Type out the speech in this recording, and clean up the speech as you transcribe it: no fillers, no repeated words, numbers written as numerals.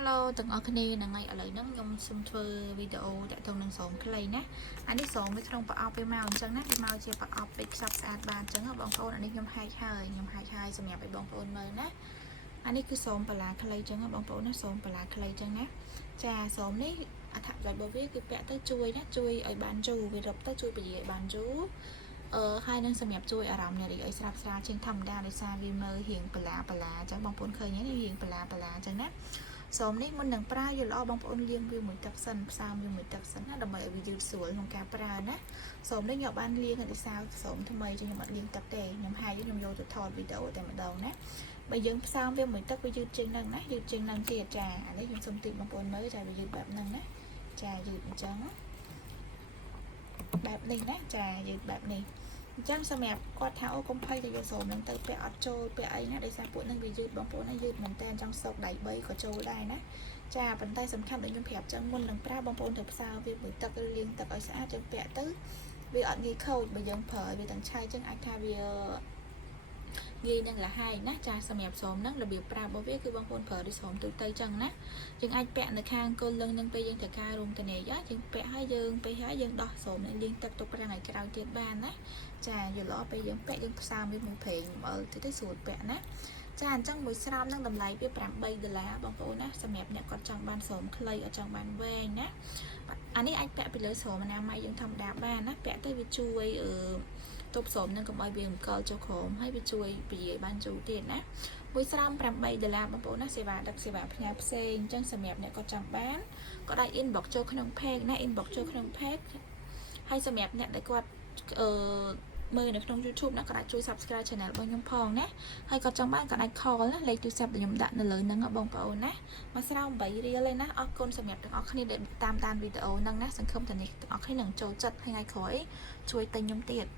Hello, từng ở kênh là ngày ở lại nắng nhung xung phơi video tại thôn nông sổm cái này nè. Anh đi sổm với không bảo với màu chân nè, màu chia bảo với sắp ad bàn chân ở bóng phone anh đi nhung hai xem nhà với bóng phone mới nè. Anh đi cứ sổm bà lá cái chân ở bóng phone nó sổm bà lá cái chân nè. Trà sổm đấy thạm rồi bố viết cái vẽ tới chui nè, chui ở bàn chú về rập tới chui bị ở bàn chú. Hai nâng xem nhập chui ở rộng này thì ở sạp xa trên thầm đa để xa vì mơ hiện bà lá chẳng bóng phone khơi nhé hiện bà lá chân nè. Sớmនេះមុននឹងប្រើយកល្អបងប្អូនលាងវាមួយទឹកសិនផ្សាមវាមួយទឹកសិនណាដើម្បីឲ្យវាយឺតស្រួលក្នុងការប្រើណាសូមនេះខ្ញុំបានលាងឲ្យសាវសូមថ្មីchứខ្ញុំអត់លាងទឹកទេខ្ញុំហាយខ្ញុំយកទៅថតវីដេអូតែម្ដងណាបើយើងផ្សាមវាមួយទឹកវាយឺតជាងហ្នឹងណាយឺតជាងហ្នឹងទៀតចាអានេះខ្ញុំសូមតិចបងប្អូនមើលចាវាយឺតបែបហ្នឹងណាចាយឺតអញ្ចឹងបែបនេះណាចាយឺតបែបនេះអញ្ចឹងសម្រាប់គាត់ថាអូកុំភ័យតែយកសូមនឹងទៅពាក់អត់ចូលពាក់អីណាដោយសារពួកនឹងវាយឺតបងប្អូនណាយឺតមែនតើអញ្ចឹងសោកដៃ3ក៏ចូលដែរណាចាប៉ុន្តែសំខាន់ដូចខ្ញុំប្រាប់ចឹងមុននឹងប្រើបងប្អូនត្រូវផ្សារវាមួយទឹកឬលាងទឹកឲ្យស្អាតចឹងពាក់ទៅវាអត់ងាយខូចបើយើងប្រើវាទាំងឆៃចឹងអាចថាវាងាយនឹងលះហើយណាចាសម្រាប់សូមហ្នឹងរបៀបប្រើរបស់វាគឺបងប្អូនប្រើដូចសូមទូទៅចឹងណាយើងអាចពាក់នៅខាងគល់លឹងនឹងពេលយើងត្រូវការរួមតនេយយើងពាក់ឲ្យយើងពេលហើយយើងដោះសូមនឹងលាងទឹកទុកប្រាំងឲ្យក្រោយទៀតបានណាចាយល់ល្អពេលយើងពាក់យើងផ្សារវាមួយព្រេងទៅស្រួលពាក់ណាចាអញ្ចឹងមួយស្រោមនឹងតម្លៃវា$8បងប្អូនណាសម្រាប់អ្នកគាត់ចង់បានសូមខ្លីអត់ចង់បានវែងណាអានេះអាចពាក់ពីលើសូមអនាម័យយើងធម្មតាបានណាពាក់ទៅវាជួយទប់សូមនឹងកុំឲ្យវាអង្គចូលក្រោមហើយវាជួយពជាបានជូរទៀតណាមួយស្រោម$8បងប្អូនណាសេវាដឹកសេវាផ្ញើផ្សេងអញ្ចឹងសម្រាប់អ្នកគាត់ចង់បានក៏ដាក់ inbox ចូលក្នុង page ណា inbox ចូលក្នុង page ហើយសម្រាប់អ្នកដែលគាត់មើលនៅក្នុង YouTube ណាក៏អាចជួយ Subscribe Channel របស់ខ្ញុំផងណាហើយក៏ចង់បានក៏អាច call ណាលេខទូរស័ព្ទដែលខ្ញុំដាក់នៅលើហ្នឹងបងប្អូនណាមកស្រោម8រៀលឯណាអរគុណសម្រាប់ទាំងអស់គ្នាដែលតាមដានវីដេអូហ្នឹងណាសង្ឃឹមថាអ្នកទាំងអស់គ្នានឹងចូលចិត្តថ្ងៃក្រោយជួយទិញខ្ញុំទៀត